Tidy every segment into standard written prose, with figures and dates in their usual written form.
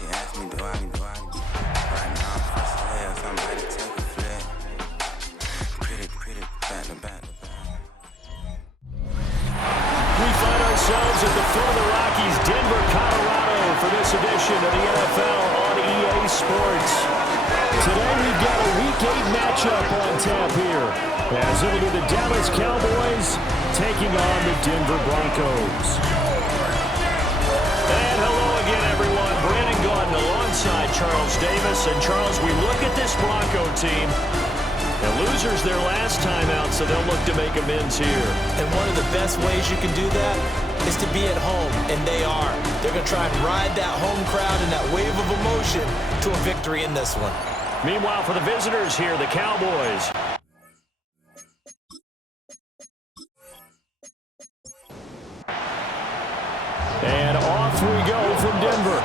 She asked me, do I? Right now I'm fresh as hell, somebody take a flick. Pretty, back to back. We find ourselves at the foot of the Rockies, Denver, Colorado, for this edition of the NFL on EA Sports. Today we've got a Week 8 matchup on tap here, as it'll be the Dallas Cowboys taking on the Denver Broncos. And hello again, everyone. Brandon Gaudin alongside Charles Davis. And Charles, we look at this Bronco team. The losers their last time out, so they'll look to make amends here. And one of the best ways you can do that is to be at home, and they are. They're going to try and ride that home crowd and that wave of emotion to a victory in this one. Meanwhile, for the visitors here, the Cowboys. And off we go from Denver.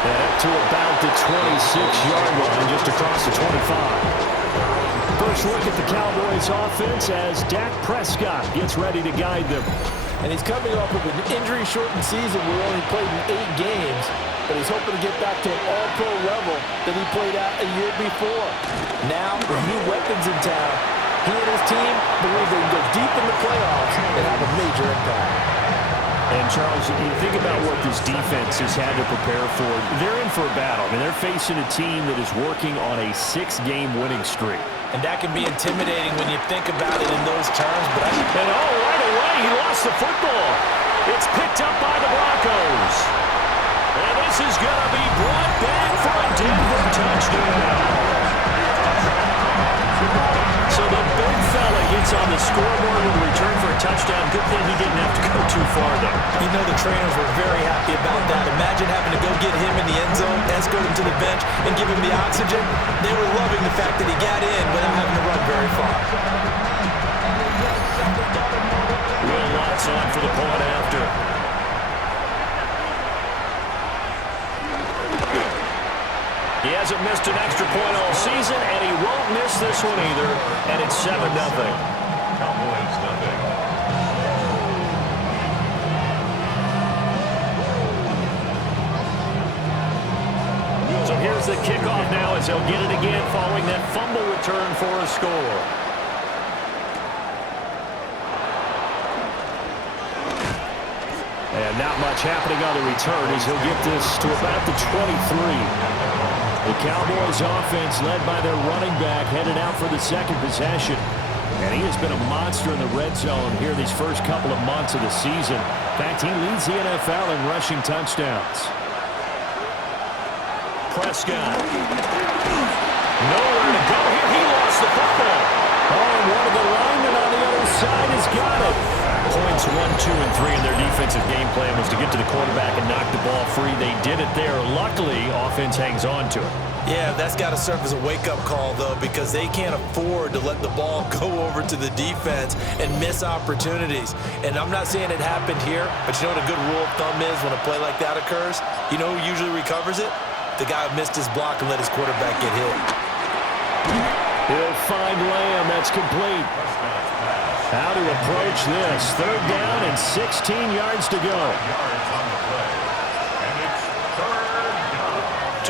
And up to about the 26-yard line, just across the 25. First look at the Cowboys offense as Dak Prescott gets ready to guide them. And he's coming off of an injury-shortened season where he only played in 8 games, but he's hoping to get back to an all-pro level that he played at a year before. Now, with new weapons in town, he and his team believe they can go deep in the playoffs and have a major impact. And, Charles, you think about what this defense has had to prepare for. They're in for a battle. I mean, they're facing a team that is working on a 6-game winning streak. And that can be intimidating when you think about it in those terms. But right away, he lost the football. It's picked up by the Broncos. And this is going to be brought back for a Denver touchdown. So the big fella gets on the scoreboard with a return for a touchdown. Good thing he didn't have to go too far, though. You know the trainers were very happy about that. Imagine having to go get him in the end zone, escort him to the bench, and give him the oxygen. They were loving the fact that he got in without having to run very far. Will Lutz on for the point after. He hasn't missed an extra point all season, and he won't miss this one either. And it's 7-0. Cowboys nothing. So here's the kickoff now as they'll get it again following that fumble return for a score. And not much happening on the return as he'll get this to about the 23. The Cowboys offense led by their running back headed out for the second possession. And he has been a monster in the red zone here these first couple of months of the season. In fact, he leads the NFL in rushing touchdowns. Prescott. Nowhere to go here. He lost the football. Oh, and one of the linemen on the other side has got it. Points 1, 2, and 3 in their defensive game plan was to get to the quarterback and knock the ball free. They did it there. Luckily, offense hangs on to it. Yeah, that's got to serve as a wake-up call, though, because they can't afford to let the ball go over to the defense and miss opportunities. And I'm not saying it happened here, but you know what a good rule of thumb is when a play like that occurs? You know who usually recovers it? The guy who missed his block and let his quarterback get hit. He'll find Lamb. That's complete. How to approach this. 3rd down and 16 yards to go.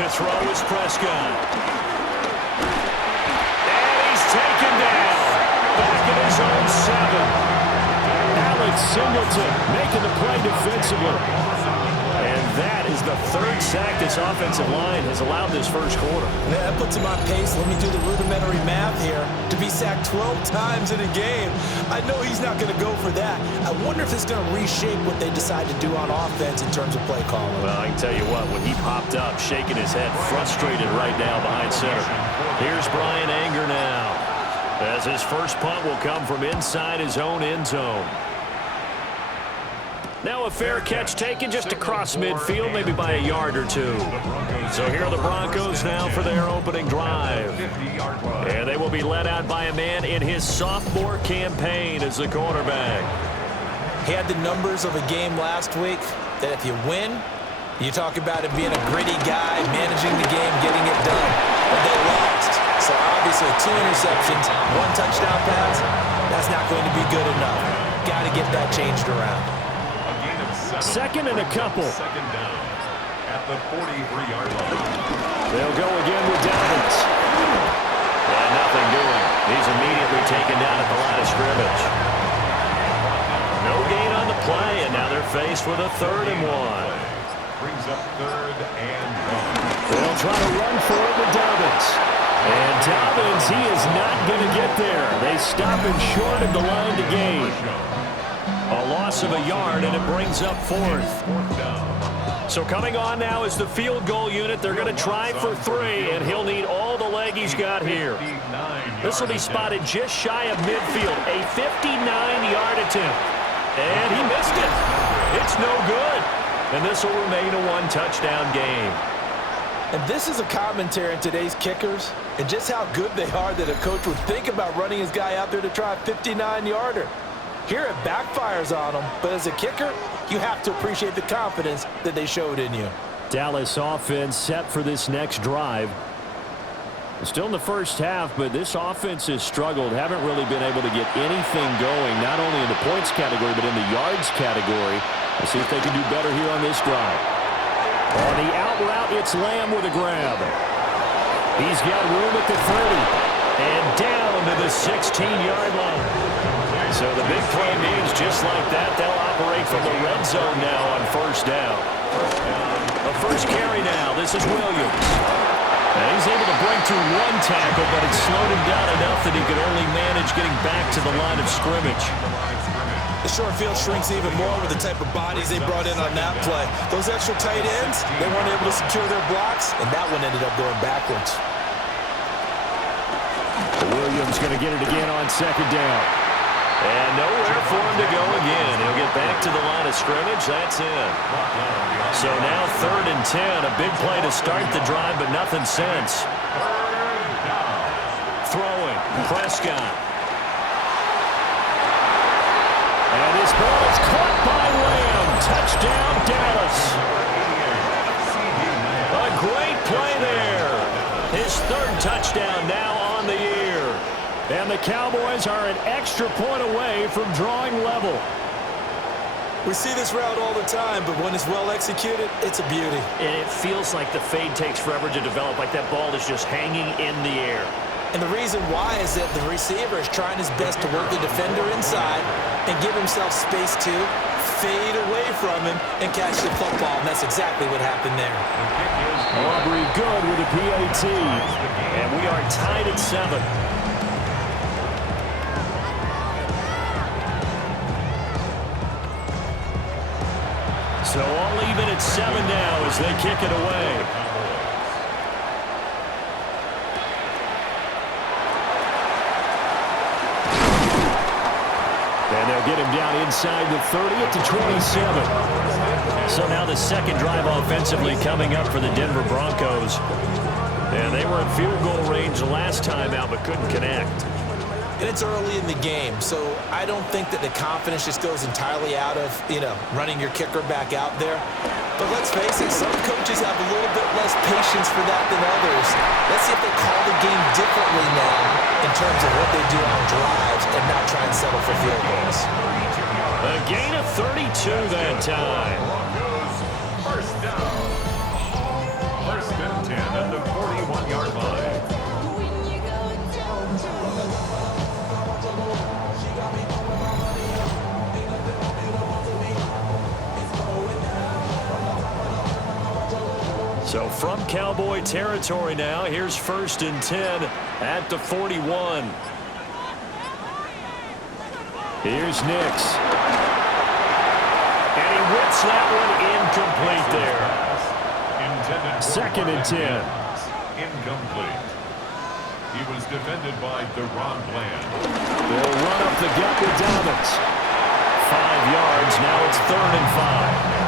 To throw is Prescott. And he's taken down. Back in his own 7. Alex Singleton making the play defensively. And that is the 3rd sack this offensive line has allowed this first quarter. Yeah, that puts him on pace. Let me do the rudimentary math here. To be sacked 12 times in a game, I know he's not going to go for that. I wonder if it's going to reshape what they decide to do on offense in terms of play calling. Well, I can tell you what, when he popped up, shaking his head, frustrated right now behind center. Here's Brian Anger now, as his first punt will come from inside his own end zone. Now a fair catch taken just across midfield, maybe by a yard or 2. So here are the Broncos now for their opening drive. And they will be led out by a man in his sophomore campaign as the quarterback. He had the numbers of a game last week that if you win, you talk about him being a gritty guy, managing the game, getting it done. But they lost. So obviously 2 interceptions, 1 touchdown pass. that's not going to be good enough. Got to get that changed around. A gain of 7. Second and a couple. Second down at the 43-yard line. They'll go again with Dobbins. And nothing doing. He's immediately taken down at the line of scrimmage. No gain on the play, and now they're faced with a 3rd and 1. Brings up 3rd and 1. They'll try to run for it with Dobbins. And Dobbins, he is not going to get there. They stop him short of the line to gain. A loss of a yard, and it brings up 4th. 4th down. So coming on now is the field goal unit. They're going to try for 3, and he'll need all the leg he's got here. This will be spotted just shy of midfield. A 59-yard attempt. And he missed it. It's no good. And this will remain a 1-touchdown game. And this is a commentary on today's kickers and just how good they are that a coach would think about running his guy out there to try a 59-yarder. Here it backfires on him, but as a kicker, you have to appreciate the confidence that they showed in you. Dallas offense set for this next drive. Still in the first half, but this offense has struggled. Haven't really been able to get anything going, not only in the points category, but in the yards category. Let's see if they can do better here on this drive. On the out route, it's Lamb with a grab. He's got room at the 30. And down to the 16-yard line. So the big play means just like that, they'll operate from the red zone now on 1st down. A first carry now. This is Williams. And he's able to break through 1 tackle, but it slowed him down enough that he could only manage getting back to the line of scrimmage. The short field shrinks even more with the type of bodies they brought in on that play. Those extra tight ends, they weren't able to secure their blocks, and that one ended up going backwards. Williams going to get it again on 2nd down. And nowhere for him to go again. He'll get back to the line of scrimmage. That's it. So now 3rd and 10. A big play to start the drive, but nothing since. Throwing. Prescott. And his ball is caught by Lamb. Touchdown, Dallas. A great play there. His 3rd touchdown now on the year. And the Cowboys are an extra point away from drawing level. We see this route all the time, but when it's well executed, it's a beauty. And it feels like the fade takes forever to develop, like that ball is just hanging in the air. And the reason why is that the receiver is trying his best to work the defender inside and give himself space to fade away from him and catch the football, and that's exactly what happened there. Aubrey good with a PAT. And we are tied at 7. So all even at 7 now as they kick it away. And they'll get him down inside the 30 at the 27. So now the 2nd drive offensively coming up for the Denver Broncos. And they were in field goal range last time out but couldn't connect. And it's early in the game, so I don't think that the confidence just goes entirely out of, running your kicker back out there. But let's face it, some coaches have a little bit less patience for that than others. Let's see if they call the game differently now in terms of what they do on drives and not try and settle for field goals. A gain of 32 that time. First down. 1st and 10 at the 41-yard line. So from Cowboy territory now, here's 1st and 10 at the 41. Here's Nix. And he whips that one incomplete there. 2nd and 10. Incomplete. He was defended by Deron Bland. They'll run up the gut with Dobbins. 5 yards. Now it's 3rd and 5.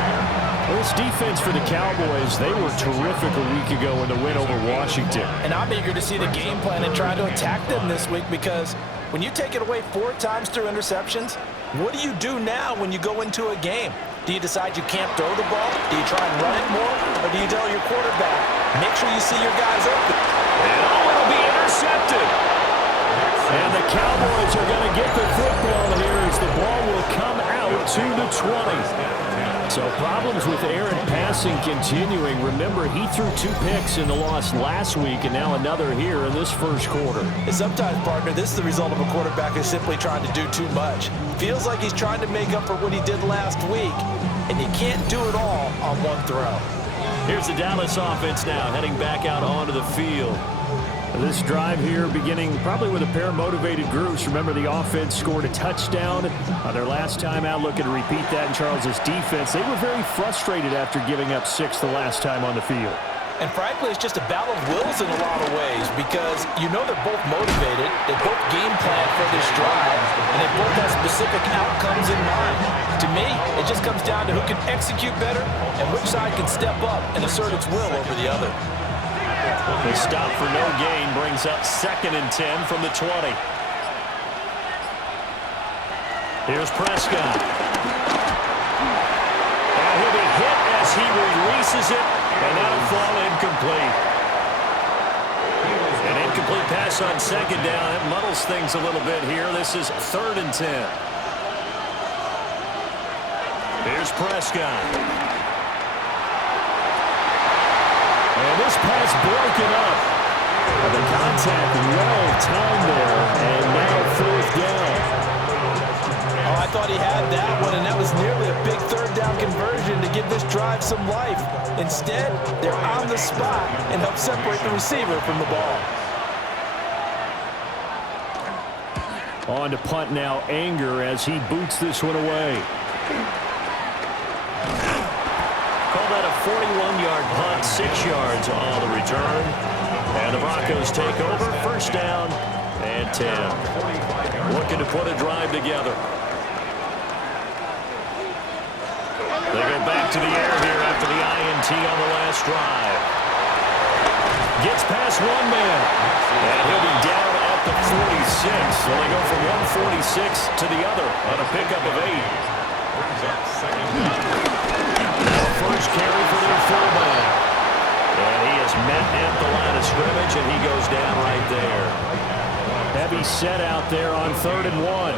Well, this defense for the Cowboys, they were terrific a week ago in the win over Washington. And I'm eager to see the game plan and try to attack them this week, because when you take it away 4 times through interceptions, what do you do now when you go into a game? Do you decide you can't throw the ball? Do you try and run it more? Or do you tell your quarterback, make sure you see your guys open? And it'll be intercepted. And the Cowboys are going to get the to the 20. So problems with Aaron passing continuing. Remember, he threw 2 picks in the loss last week, and now another here in this first quarter. And sometimes, partner, this is the result of a quarterback who's simply trying to do too much. Feels like he's trying to make up for what he did last week, and you can't do it all on one throw. Here's the Dallas offense now heading back out onto the field. This drive here beginning probably with a pair of motivated groups. Remember, the offense scored a touchdown on their last time out. Looking to repeat that in Charles's defense. They were very frustrated after giving up 6 the last time on the field. And frankly, it's just a battle of wills in a lot of ways because you know they're both motivated, they both game plan for this drive, and they both have specific outcomes in mind. To me, it just comes down to who can execute better and which side can step up and assert its will over the other. The stop for no gain brings up 2nd and 10 from the 20. Here's Prescott. And he'll be hit as he releases it, and that'll fall incomplete. An incomplete pass on 2nd down. It muddles things a little bit here. This is 3rd and 10. Here's Prescott. And this pass broken up. The contact well timed there, and now 4th down. Oh, I thought he had that one, and that was nearly a big 3rd down conversion to give this drive some life. Instead, they're on the spot and help separate the receiver from the ball. On to punt now, Anger, as he boots this one away. Call that a 41-yard punt, 6 yards on the return. And the Broncos take over, 1st down and 10. Looking to put a drive together. They go back to the air here after the INT on the last drive. Gets past one man. And he'll be down at the 46. So they go from 146 to the other on a pickup of 8. First carry for their fullback. And he is met at the line of scrimmage, and he goes down right there. Heavy set out there on 3rd and 1.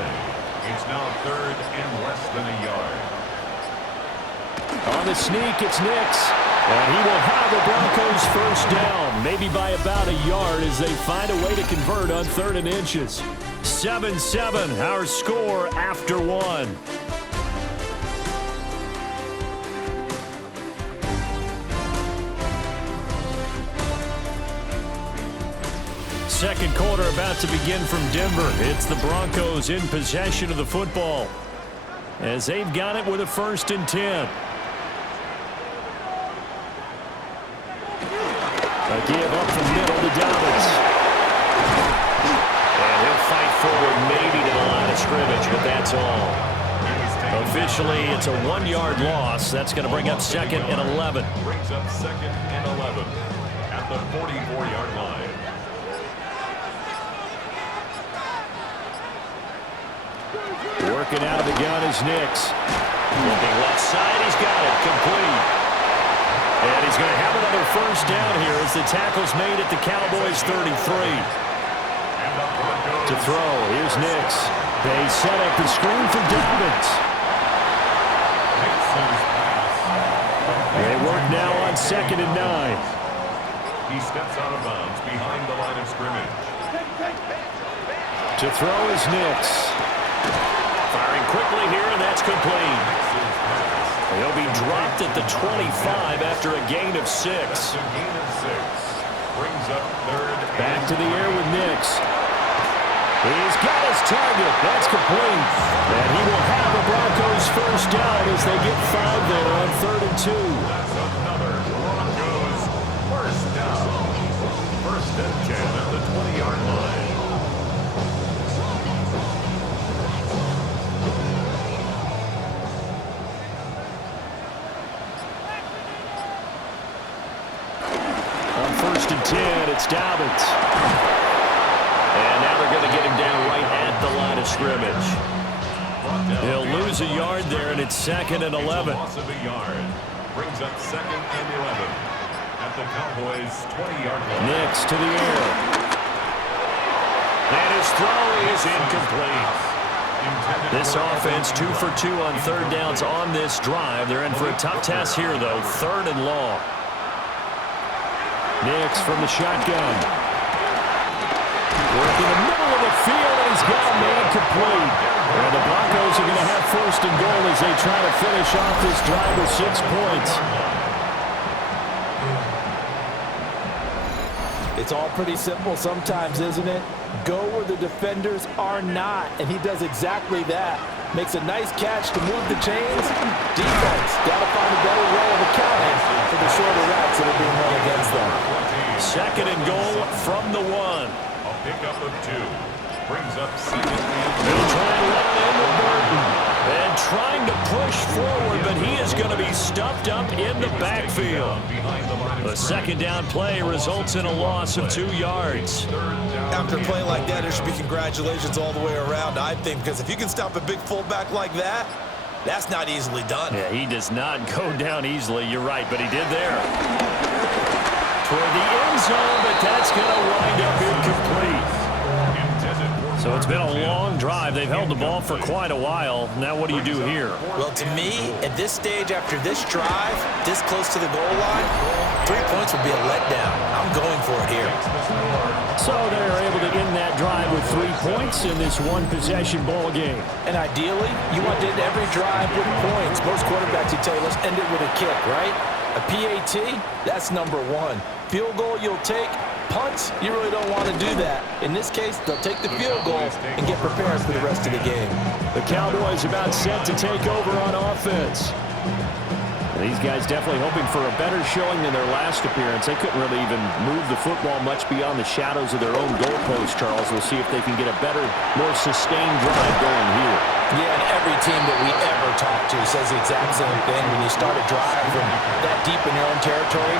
It's now 3rd and less than a yard. On the sneak, it's Nix. And he will have the Broncos 1st down, maybe by about a yard as they find a way to convert on 3rd and inches. 7-7, our score after 1. Second quarter about to begin from Denver. It's the Broncos in possession of the football as they've got it with a 1st and 10. A give up the middle to Dobbins. And he'll fight forward maybe to the line of scrimmage, but that's all. Officially, it's a 1-yard loss. That's going to bring up 2nd and 11. Brings up 2nd and 11 at the 44-yard line. Working out of the gun is Nix. Looking left side, he's got it, complete. And he's going to have another 1st down here as the tackle's made at the Cowboys 33. To throw, here's Nix. They set up the screen for Dobbins. They work now on 2nd and 9. He steps out of bounds behind the line of scrimmage. To throw is Nix. Firing quickly here, and that's complete. He'll be dropped at the 25 after a gain of 6. Back to the air with Nix. He's got his target. That's complete. And he will have the Broncos 1st down as they get 5 there on 3rd and 2. That's another Broncos 1st down. 1st and 10 at the 20-yard line. On 1st and 10, it's Dobbins. And now they're going to get him down right at the line of scrimmage. He'll lose a yard there, and it's 2nd and 11. Loss of a yard brings up 2nd and 11 at the Cowboys 20-yard line. Nix to the air. And his throw is incomplete. This offense 2 for 2 on third downs on this drive. They're in for a tough task here, though. 3rd and long. Nix from the shotgun. Work in the middle of the field, and he's got a man complete. And the Broncos are going to have 1st and goal as they try to finish off this drive with 6 points. It's all pretty simple sometimes, isn't it? Go where the defenders are not, and he does exactly that. Makes a nice catch to move the chains. Defense got to find a better way of accounting for the shorter routes that are being run against them. 2nd and goal from the 1. A pickup of 2. Brings up 2nd and They'll try and run into Burton. And trying to push forward, but he is going to be stuffed up in the backfield. The 2nd down play results in a loss of 2 yards. After a play like that, there should be congratulations all the way around, I think, because if you can stop a big fullback like that, that's not easily done. Yeah, he does not go down easily. You're right, but he did there. Toward the end zone, but that's going to wind up incomplete. So it's been a long drive. They've held the ball for quite a while. Now what do you do here? Well, to me, at this stage after this drive, this close to the goal line, 3 points would be a letdown. I'm going for it here. So they're able to end that drive with 3 points in this one-possession ball game. And ideally, you want to end every drive with points. Most quarterbacks, you tell you, let's end it with a kick, right? A PAT, that's number 1. Field goal you'll take. Punts, you really don't want to do that. In this case, they'll take the field goal and get prepared for the rest of the game. The Cowboys about set to take over on offense. And these guys definitely hoping for a better showing than their last appearance. They couldn't really even move the football much beyond the shadows of their own goalpost, Charles. We'll see if they can get a better, more sustained drive going here. Yeah, and every team that we ever talk to says the exact same thing. When you start a drive from that deep in your own territory,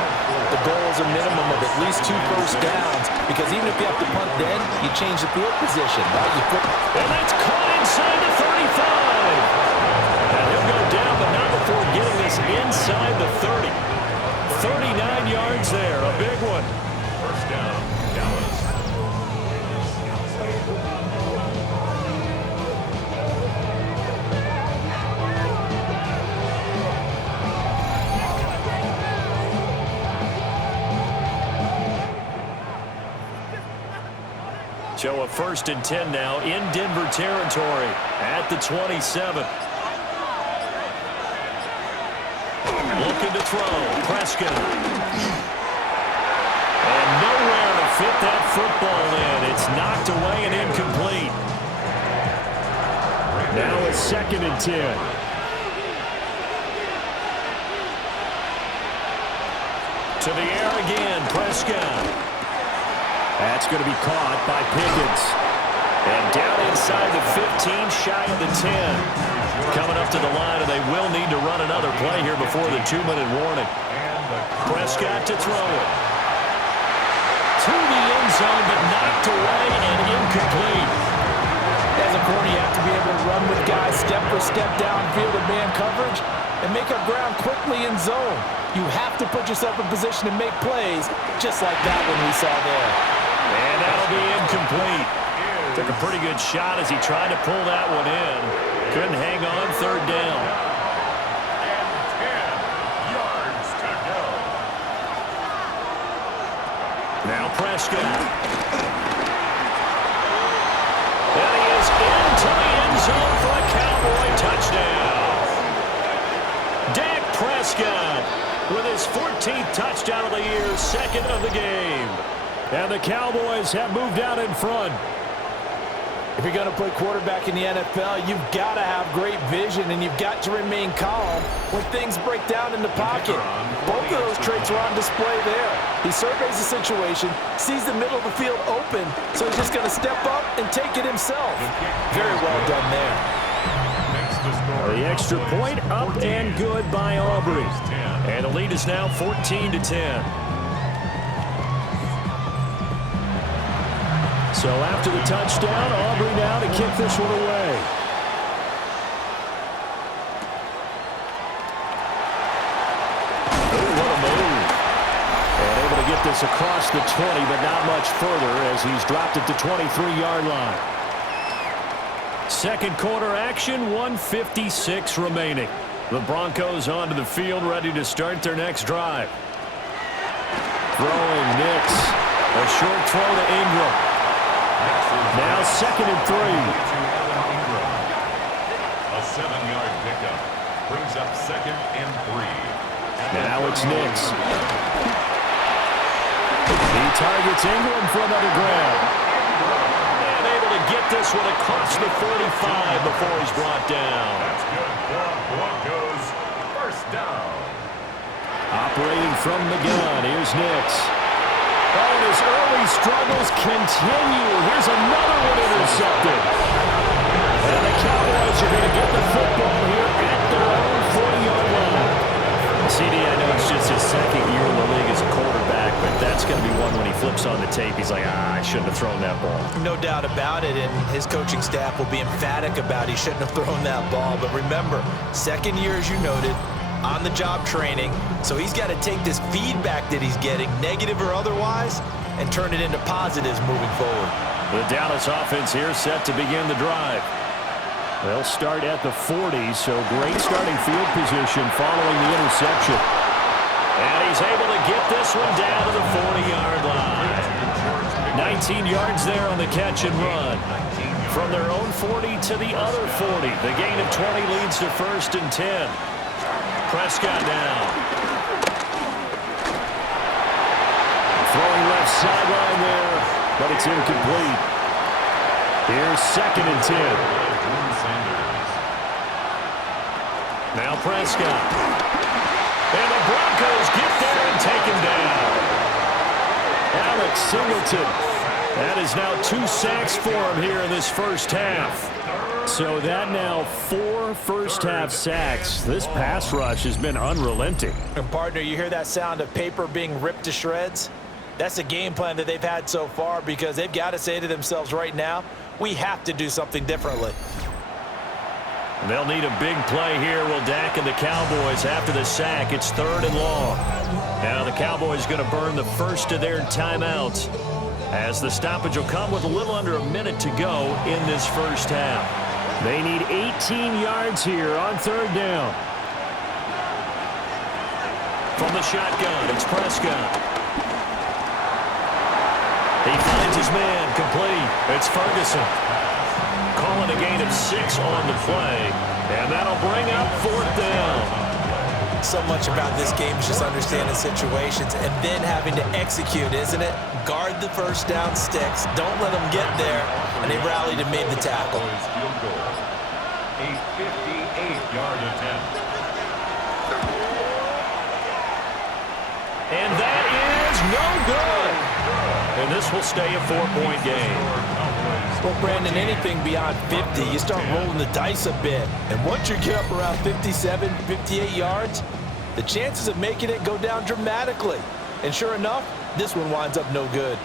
the goal is a minimum of at least 2 first downs, because even if you have to punt then, you change the field position. Right? And that's caught inside the 35. And he'll go down, but not before getting this inside the 30. 39 yards there, a big one. 1st down, Dallas. So a 1st and 10 now in Denver territory at the 27. Looking to throw. Prescott. And nowhere to fit that football in. It's knocked away and incomplete. Now a 2nd and 10. To the air again. Prescott. That's going to be caught by Pickens. And down inside the 15, shy of the 10. Coming up to the line, and they will need to run another play here before the 2-minute warning. Prescott to throw it. To the end zone, but knocked away and incomplete. As a corner, you have to be able to run with guys step for step downfield in man coverage and make up ground quickly in zone. You have to put yourself in position to make plays, just like that one we saw there. And that'll be incomplete. Took a pretty good shot as he tried to pull that one in. Couldn't hang on 3rd down. And 10 yards to go. Now Prescott. And he is into the end zone for a Cowboy touchdown. Dak Prescott with his 14th touchdown of the year, 2nd of the game. And the Cowboys have moved out in front. If you're going to play quarterback in the NFL, you've got to have great vision, and you've got to remain calm when things break down in the pocket. Both of those traits are on display there. He surveys the situation, sees the middle of the field open, so he's just going to step up and take it himself. Very well done there. The extra point up and good by Aubrey. And the lead is now 14-10. So after the touchdown, Aubrey now to kick this one away. Oh, what a move. And able to get this across the 20, but not much further as he's dropped it to 23-yard line. Second quarter action, 1:56 remaining. The Broncos onto the field, ready to start their next drive. Throwing Nix. A short throw to Ingram. Now 2nd and 3. A 7-yard pickup brings up 2nd and 3. Now it's Nix. He targets Ingram for another grab. And able to get this one across the 45 before he's brought down. That's good for Broncos. First down. Operating from the gun, here's Nix. Oh, and his early struggles continue. Here's another one intercepted. And the Cowboys are going to get the football here at their own 40-yard line. CD, I know it's just his second year in the league as a quarterback, but that's going to be one when he flips on the tape. He's like, I shouldn't have thrown that ball. No doubt about it, and his coaching staff will be emphatic about he shouldn't have thrown that ball. But remember, second year, as you noted, on-the-job training, so he's got to take this feedback that he's getting, negative or otherwise, and turn it into positives moving forward. The Dallas offense here set to begin the drive. They'll start at the 40, so great starting field position following the interception. And he's able to get this one down to the 40-yard line. 19 yards there on the catch and run. From their own 40 to the other 40. The gain of 20 leads to 1st and 10. Prescott now. Throwing left sideline there, but it's incomplete. Here's 2nd and 10. Now Prescott. And the Broncos get there and take him down. Alex Singleton. That is now 2 sacks for him here in this first half. So that now 4 first-half sacks. This pass rush has been unrelenting. And partner, you hear that sound of paper being ripped to shreds? That's the game plan that they've had so far, because they've got to say to themselves right now, we have to do something differently. They'll need a big play here, will Dak and the Cowboys after the sack. It's 3rd and long. Now the Cowboys going to burn the first of their timeouts, as the stoppage will come with a little under a minute to go in this first half. They need 18 yards here on 3rd down. From the shotgun, it's Prescott. He finds his man, complete. It's Ferguson. Calling a gain of 6 on the play, and that'll bring up 4th down. So much about this game is just understanding situations and then having to execute, isn't it? Guard the first down sticks. Don't let them get there, and they rallied and made the tackle. A 58-yard attempt. And that is no good. And this will stay a 4-point game. Well, Brandon, anything beyond 50, you start rolling the dice a bit. And once you get up around 57, 58 yards, the chances of making it go down dramatically. And sure enough, this one winds up no good.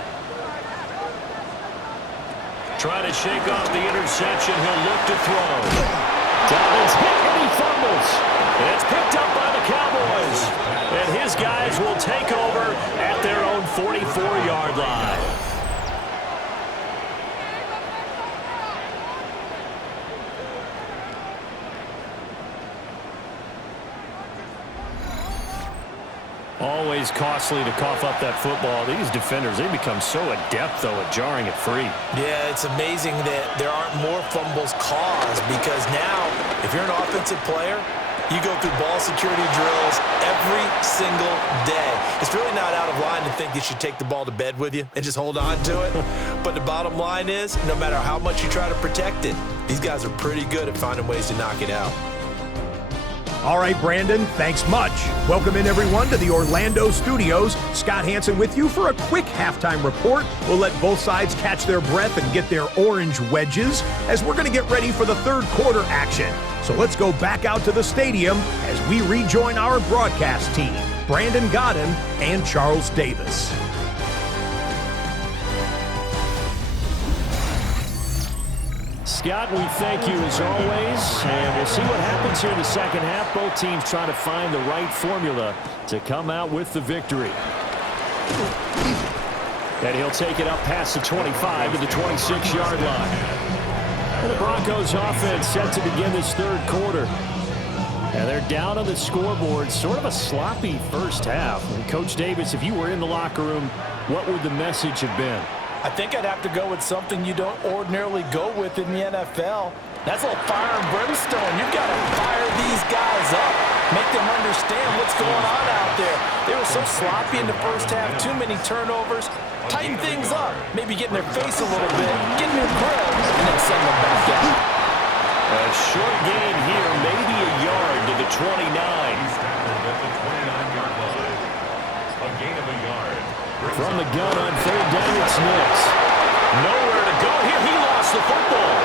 Trying to shake off the interception. He'll look to throw. Dobbins hit and he fumbles. And it's picked up by the Cowboys. And his guys will take over at their own 44-yard line. Always costly to cough up that football. These defenders, they become so adept, though, at jarring it free. Yeah, it's amazing that there aren't more fumbles caused, because now, if you're an offensive player, you go through ball security drills every single day. It's really not out of line to think that you take the ball to bed with you and just hold on to it. But the bottom line is, no matter how much you try to protect it, these guys are pretty good at finding ways to knock it out. All right, Brandon, thanks much. Welcome in, everyone, to the Orlando studios. Scott Hansen with you for a quick halftime report. We'll let both sides catch their breath and get their orange wedges as we're going to get ready for the third quarter action. So let's go back out to the stadium as we rejoin our broadcast team, Brandon Godden and Charles Davis. Scott, we thank you as always, and we'll see what happens here in the second half. Both teams trying to find the right formula to come out with the victory. And he'll take it up past the 25 to the 26-yard line. And the Broncos offense set to begin this third quarter. And they're down on the scoreboard. Sort of a sloppy first half. And Coach Davis, if you were in the locker room, what would the message have been? I think I'd have to go with something you don't ordinarily go with in the NFL. That's a little fire and brimstone. You've got to fire these guys up. Make them understand what's going on out there. They were so sloppy in the first half. Too many turnovers. Tighten things up. Maybe get in their face a little bit. Get in their grill. And then send them back out. A short gain here. Maybe a yard to the 29. He's tackled at the 29-yard line. A gain of a yard. From the gun on third down, it's Nix. Nowhere to go here. He lost the football.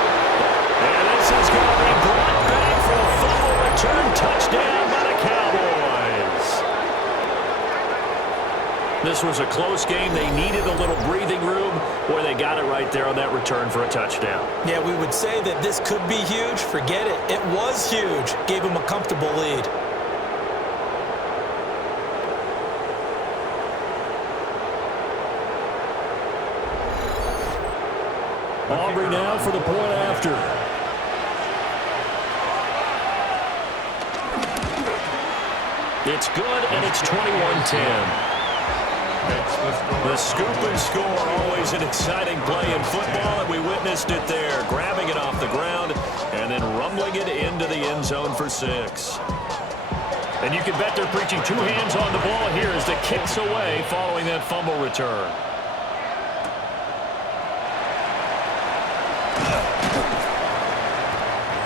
And this is going to be brought back for a fumble return touchdown by the Cowboys. This was a close game. They needed a little breathing room, or they got it right there on that return for a touchdown. Yeah, we would say that this could be huge. Forget it. It was huge. Gave them a comfortable lead. Aubrey now for the point after. It's good, and it's 21-10. The scoop and score, always an exciting play in football, and we witnessed it there, grabbing it off the ground and then rumbling it into the end zone for 6. And you can bet they're preaching two hands on the ball here as the kick's away following that fumble return.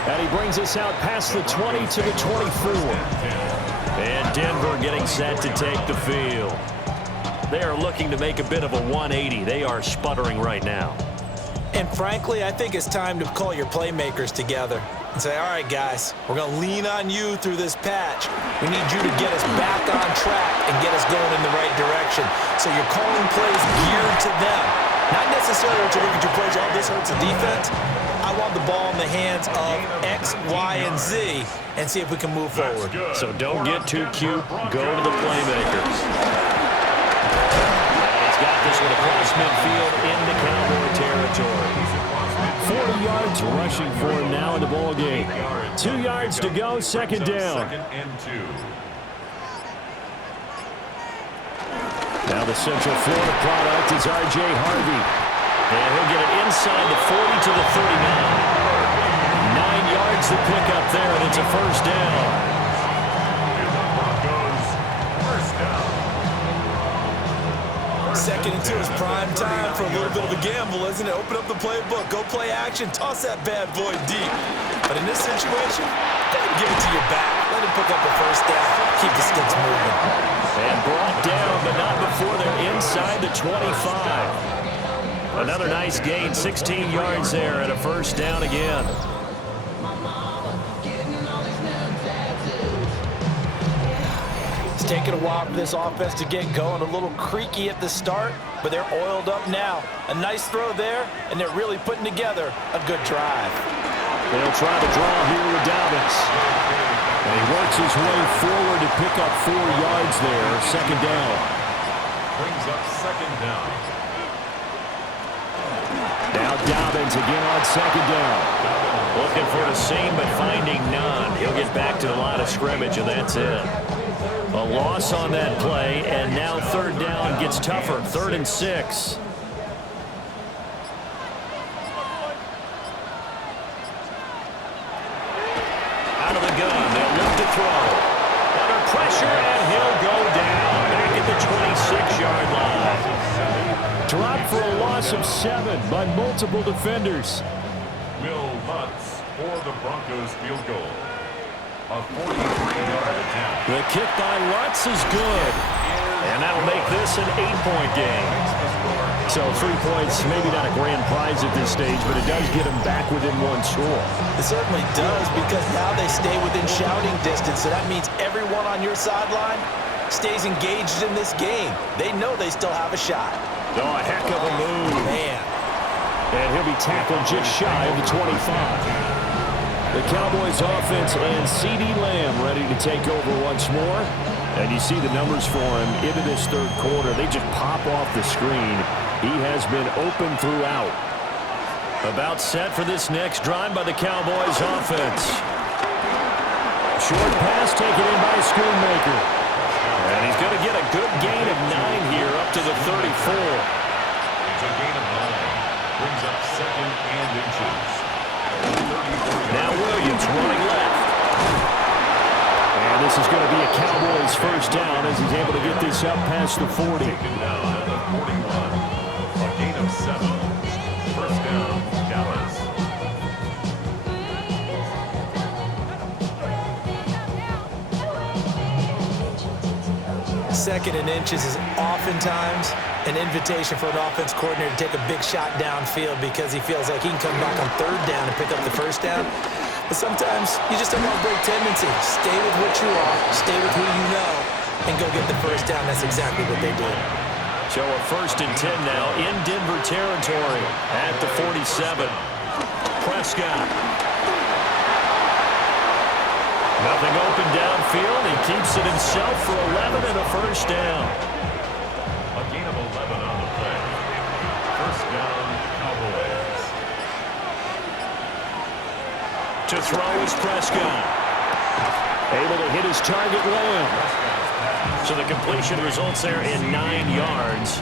And he brings us out past the 20 to the 24. And Denver getting set to take the field. They are looking to make a bit of a 180. They are sputtering right now. And frankly, I think it's time to call your playmakers together and say, all right, guys, we're going to lean on you through this patch. We need you to get us back on track and get us going in the right direction. So you're calling plays geared to them. Not necessarily to look at your plays, oh, this hurts the defense. I want the ball in the hands of X, Y, and Z and see if we can move forward. So don't get too cute. Go to the playmakers. He's got this one across midfield into Cowboy territory. 40 yards rushing for him now in the ball game. 2 yards to go, second down. Now the Central Florida product is R.J. Harvey. And he'll get it inside the 40 to the 39. 9 yards to pick up there, and it's a first down. Broncos, first down. Second and 2 is prime time for a little bit of a gamble, isn't it? Open up the playbook, go play action, toss that bad boy deep. But in this situation, give it to your back. Let him pick up the first down. Keep the sticks moving. And brought down, but not before they're inside the 25. Another nice gain, 16 yards there, and a first down again. It's taken a while for this offense to get going. A little creaky at the start, but they're oiled up now. A nice throw there, and they're really putting together a good drive. They'll try to draw here with Dobbins. And he works his way forward to pick up 4 yards there, second down. Brings up second down. Now Dobbins again on second down. Looking for the seam, but finding none. He'll get back to the line of scrimmage, and that's it. A loss on that play, and now third down gets tougher. 3rd and 6. Out of the gun, they'll look to throw. Under pressure, and he'll go down back at the 26-yard line. Dropped for a loss of 7 by multiple defenders. Will Lutz for the Broncos field goal. A 43-yard attempt. The kick by Lutz is good. And that'll make this an 8-point game. So 3 points, maybe not a grand prize at this stage, but it does get them back within 1 score. It certainly does, because now they stay within shouting distance, so that means everyone on your sideline stays engaged in this game. They know they still have a shot. Oh, a heck of a move. Man. And he'll be tackled just shy of the 25. The Cowboys offense and C.D. Lamb ready to take over once more. And you see the numbers for him into this third quarter. They just pop off the screen. He has been open throughout. About set for this next drive by the Cowboys offense. Short pass taken in by Schoonmaker. And he's going to get a good gain of 9 here up to the 34. It's a gain of 9. Brings up 2nd and inches. Now Williams running left. And this is going to be a Cowboys first down as he's able to get this up past the 40. Taken down at the 41. A gain of 7. First down, Dallas. Second and inches is oftentimes an invitation for an offense coordinator to take a big shot downfield because he feels like he can come back on 3rd down and pick up the first down. But sometimes you just don't want to break tendency. Stay with what you are, stay with who you know, and go get the first down. That's exactly what they did. So a 1st and 10 now in Denver territory at the 47. Prescott. Nothing open downfield. He keeps it himself for 11 and a first down. A gain of 11 on the play. First down, Cowboys. To throw is Prescott. Able to hit his target Williams. So the completion results there in 9 yards.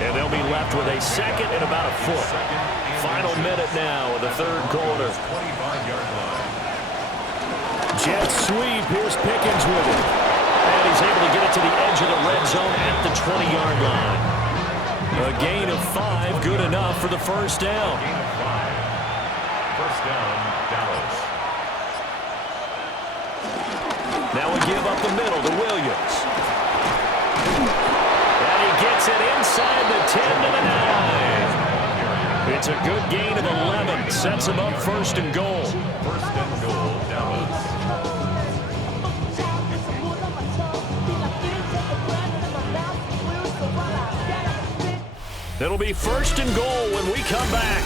And they'll be left with a 2nd and about a foot. Final minute now of the 3rd quarter. 25-yard line. Jet sweep. Here's Pickens with it. And he's able to get it to the edge of the red zone at the 20-yard line. A gain of 5, good enough for the first down. Gain of 5. First down, Dallas. Now we give up the middle to Williams. And he gets it inside the 10 to the 9. It's a good gain of 11. Sets him up 1st and goal. First and goal, Dallas. It'll be 1st and goal when we come back.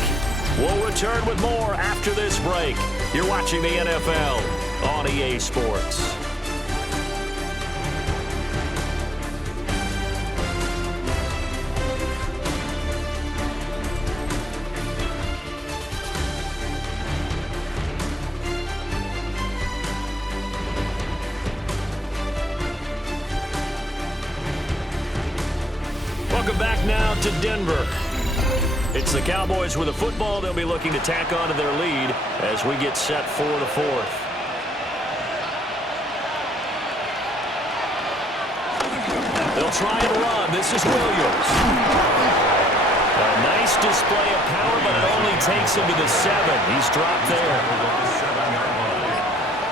We'll return with more after this break. You're watching the NFL on EA Sports. Welcome back now to Denver. It's the Cowboys with a football. They'll be looking to tack on to their lead as we get set for the 4th. They'll try and run. This is Williams. A nice display of power, but it only takes him to the 7. He's dropped there. The 7-yard line.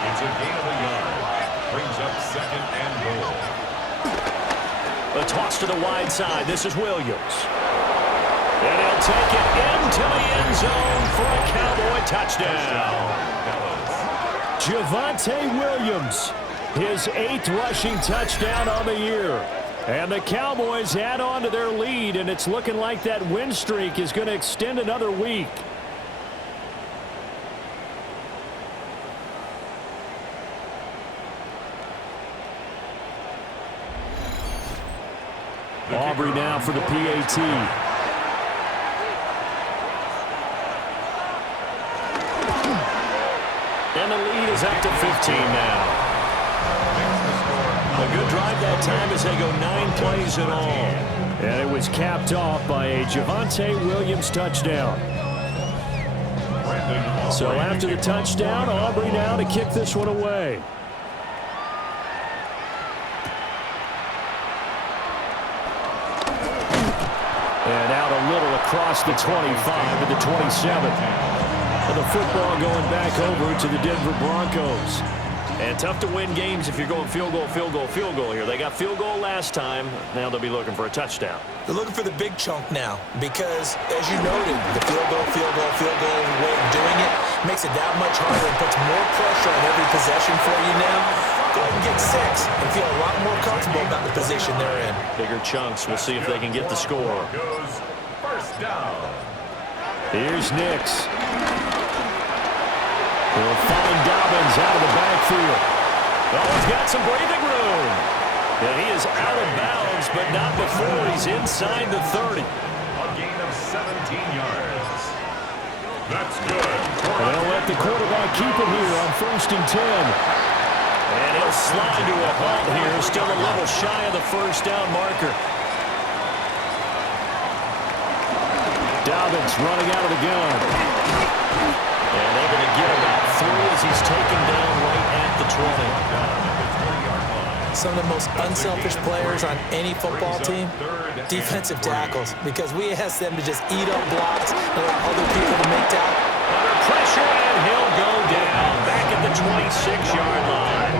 It's a gain of a yard. Brings up 2nd and goal. A toss to the wide side. This is Williams. And he'll take it into the end zone for a Cowboy touchdown. Javonte Williams, his 8th rushing touchdown on the year. And the Cowboys add on to their lead, and it's looking like that win streak is going to extend another week. Aubrey now for the PAT. And the lead is up to 15 now. A good drive that time as they go 9 plays in all. And it was capped off by a Javonte Williams touchdown. So after the touchdown, Aubrey now to kick this one away. And out a little across the 25 to the 27. And the football going back over to the Denver Broncos. And tough to win games if you're going field goal, field goal, field goal here. They got field goal last time. Now they'll be looking for a touchdown. They're looking for the big chunk now because, as you noted, the field goal way of doing it makes it that much harder and puts more pressure on every possession for you now. Go ahead and get 6 and feel a lot more comfortable about the position they're in. Bigger chunks. We'll see if they can get the score. Goes first down. Here's Nix. He'll find Dobbins out of the backfield. Oh, he's got some breathing room. And he is out of bounds, but not before he's inside the 30. A gain of 17 yards. That's good. And they'll let the quarterback keep it here on 1st and 10. And he'll slide to a halt here, still a little shy of the first down marker. Dobbins running out of the gun. And able to get about 3 as he's taken down right at the 20. Some of the most unselfish players on any football team, defensive tackles, because we ask them to just eat up blocks and allow other people to make tackles. Under pressure, and he'll go down back at the 26-yard line.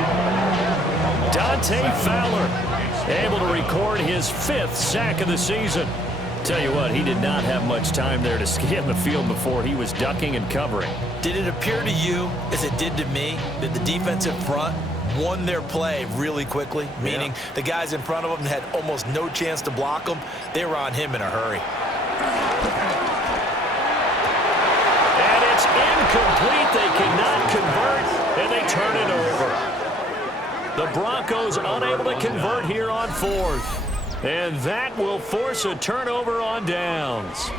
Dante Fowler able to record his 5th sack of the season. Tell you what, he did not have much time there to scan the field before he was ducking and covering. Did it appear to you, as it did to me, that the defensive front won their play really quickly? Meaning the guys in front of them had almost no chance to block them. They were on him in a hurry. And it's incomplete. They cannot convert, and they turn it over. The Broncos unable to convert here on 4th. And that will force a turnover on downs.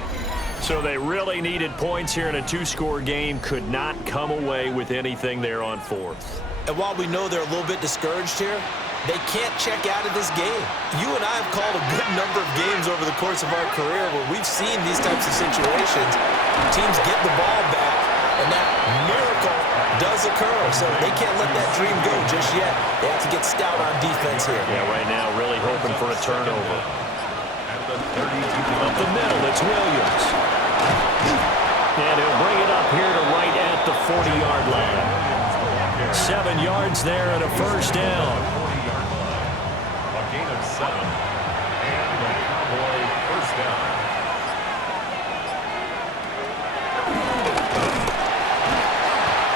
So they really needed points here in a 2-score game. Could not come away with anything there on 4th. And while we know they're a little bit discouraged here, they can't check out of this game. You and I have called a good number of games over the course of our career where we've seen these types of situations. Teams get the ball back, and that miracle does occur. So they can't let that dream go just yet. They have to get stout on defense here. Yeah, right now really hoping for a turnover. Up the middle, it's Williams. And he'll bring it up here to right at the 40-yard line. 7 yards there and a first down. A gain of 7. And the Cowboy first down.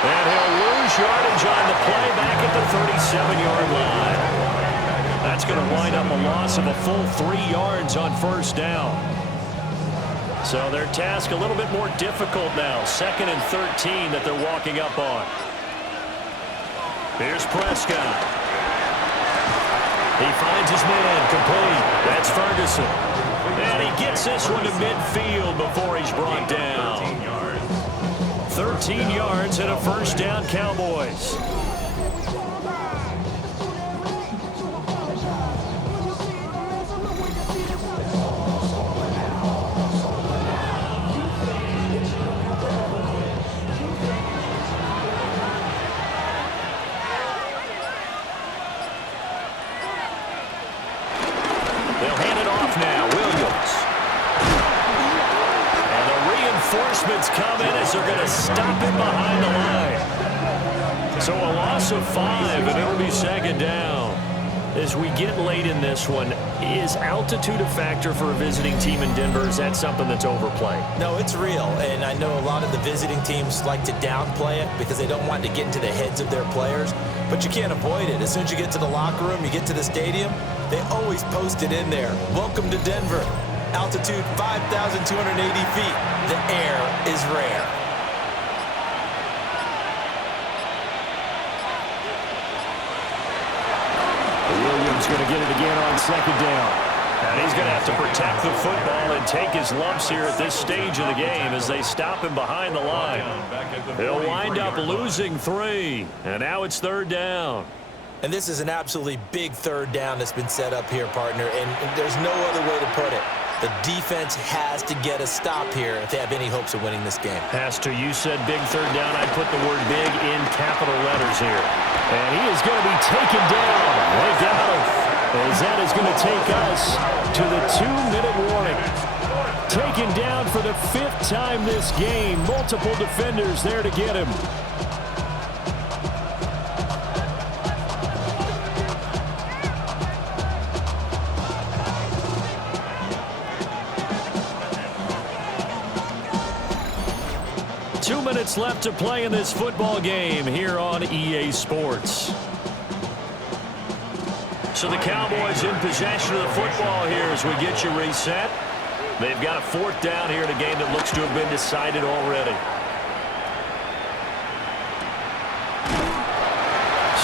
And he'll lose yardage on the play back at the 37-yard line. That's going to wind up a loss of a full 3 yards on first down. So their task a little bit more difficult now. 2nd and 13 that they're walking up on. Here's Prescott. He finds his man complete. That's Ferguson. And he gets this one to midfield before he's brought down. 13 yards and a first down, Cowboys. They'll hand it off now. Williams. And the reinforcements come in as they're going to stop him behind the line. So a loss of 5, and it'll be 2nd down. As we get late in this one, is altitude a factor for a visiting team in Denver? Is that something that's overplayed? No, it's real, and I know a lot of the visiting teams like to downplay it because they don't want to get into the heads of their players, but you can't avoid it. As soon as you get to the locker room, you get to the stadium, they always post it in there. Welcome to Denver. Altitude 5,280 feet. The air is rare. Williams going to get it again on 2nd down. And he's going to have to protect the football and take his lumps here at this stage of the game as they stop him behind the line. He'll wind up losing 3, and now it's 3rd down. And this is an absolutely big 3rd down that's been set up here, partner, and there's no other way to put it. The defense has to get a stop here if they have any hopes of winning this game. Has to. You said big 3rd down. I put the word big in capital letters here. And he is going to be taken down. They got him. As that is going to take us to the 2-minute warning. Taken down for the 5th time this game. Multiple defenders there to get him. Minutes left to play in this football game here on EA Sports. So the Cowboys in possession of the football here as we get you reset. They've got a 4th down here in a game that looks to have been decided already.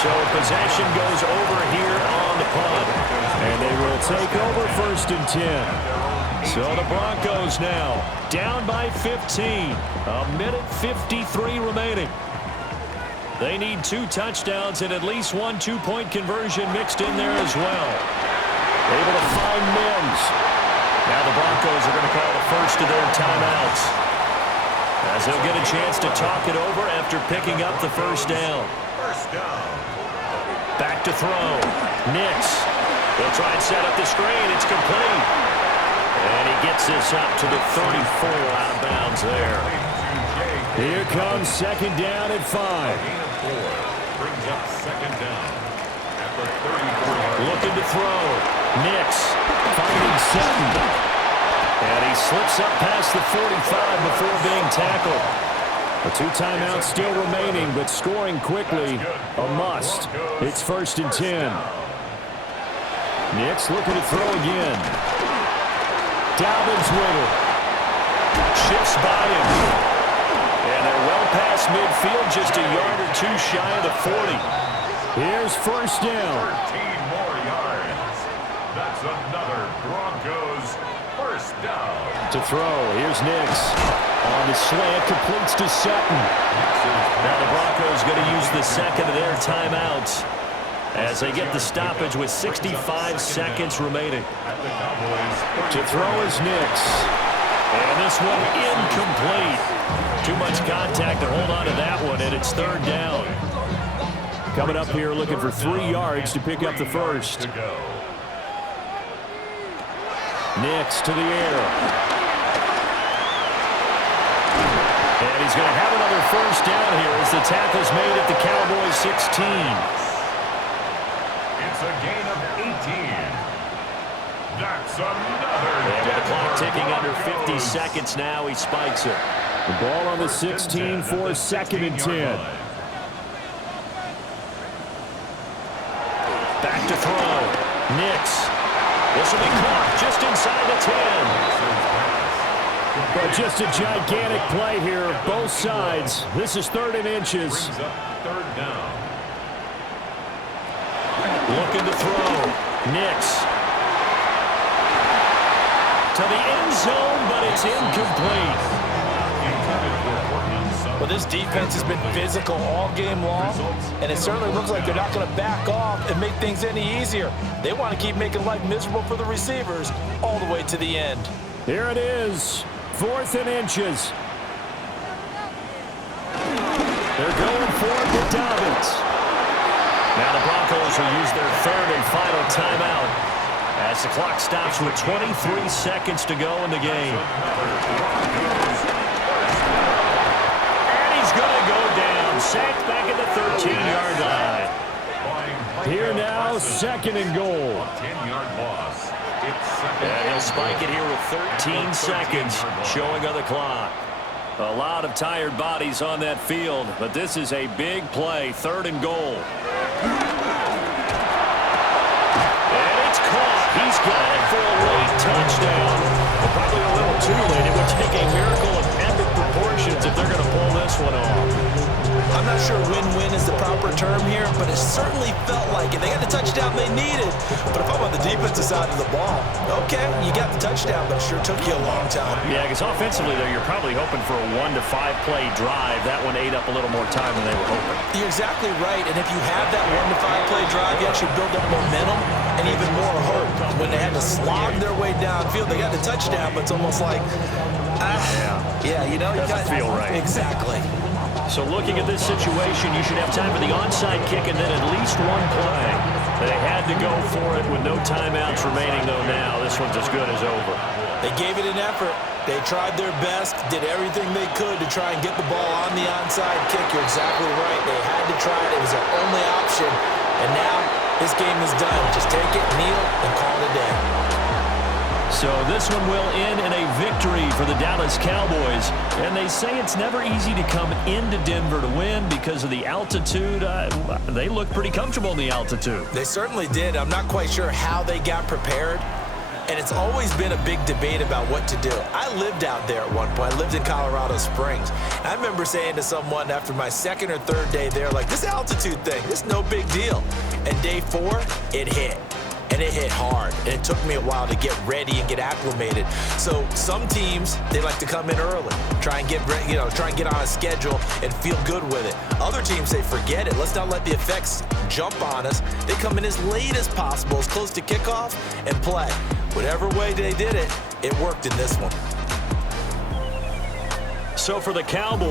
So possession goes over here on the punt. And they will take over 1st and 10. So the Broncos now down by 15. A minute 53 remaining. They need 2 touchdowns and at least 1 2-point conversion mixed in there as well. Able to find Mims. Now the Broncos are going to call the first of their timeouts, as they'll get a chance to talk it over after picking up the first down. Back to throw. Nix. They'll try and set up the screen. It's complete. And he gets this up to the 34 out of bounds there. Here comes second down at 5. Brings up second down at the 34. Looking to throw. Nix finding Sutton. And he slips up past the 45 before being tackled. The 2 timeouts still remaining, but scoring quickly, a must. It's 1st and 10. Nix looking to throw again. Dalvin's with it. Shifts by him. And they're well past midfield, just a yard or 2 shy of the 40. Here's first down. 13 more yards. That's another Broncos first down. To throw, here's Nix. On the slant, completes to Sutton. Now the Broncos going to use the second of their timeouts as they get the stoppage with 65 seconds remaining. To throw is Nix. And this one incomplete. Too much contact to hold on to that one, and it's 3rd down. Coming up here looking for 3 yards to pick up the first. Nix to the air. And he's going to have another first down here as the tackle's made at the Cowboys 16. It's a gain of 18. That's another. And with the clock ticking under 50 seconds now, he spikes it. The ball on the 16 for 2nd and 10. Back to throw. Nix. This will be caught just inside the 10. But just a gigantic play here, both sides. This is 3rd and inches. Brings up 3rd down. Looking to throw. Nix. To the end zone, but it's incomplete. Well, this defense has been physical all game long, and it certainly looks like they're not going to back off and make things any easier. They want to keep making life miserable for the receivers all the way to the end. Here it is, 4th and inches. They're going for it with Dobbins. Now the Broncos will use their 3rd and final timeout as the clock stops with 23 seconds to go in the game. Sacked back at the 13-yard line. Here now, 2nd and goal. 10-yard loss. And he'll spike it here with 13 seconds showing on the clock. A lot of tired bodies on that field, but this is a big play, 3rd and goal. And it's caught. He's got it for a late touchdown. But probably a little too late. It would take a miracle of epic proportions if they're going to pull this one off. I'm not sure win-win is the proper term here, but it certainly felt like it. They got the touchdown they needed. But if I'm on the defensive side of the ball, okay, you got the touchdown, but it sure took you a long time. Yeah, because offensively, though, you're probably hoping for a 1 to 5 play drive. That one ate up a little more time than they were hoping. You're exactly right, and if you have that 1 to 5 play drive, you actually build up momentum and even more hope. When they had to slog their way downfield, they got the touchdown, but it's almost like, yeah, you know, you doesn't feel right. Exactly. So looking at this situation, you should have time for the onside kick and then at least 1 play. They had to go for it with no timeouts remaining, though now. This one's as good as over. They gave it an effort. They tried their best, did everything they could to try and get the ball on the onside kick. You're exactly right. They had to try it. It was their only option. And now this game is done. Just take it, kneel, and call it a day. So this one will end in a victory for the Dallas Cowboys. And they say it's never easy to come into Denver to win because of the altitude. They look pretty comfortable in the altitude. They certainly did. I'm not quite sure how they got prepared. And it's always been a big debate about what to do. I lived out there at one point. I lived in Colorado Springs. I remember saying to someone after my 2nd or 3rd day there, like, this altitude thing, this is no big deal. And day 4, it hit. and it hit hard. And it took me a while to get ready and get acclimated. So some teams, they like to come in early, try and get on a schedule and feel good with it. Other teams say, forget it. Let's not let the effects jump on us. They come in as late as possible, as close to kickoff, and play. Whatever way they did it, it worked in this one. So for the Cowboys,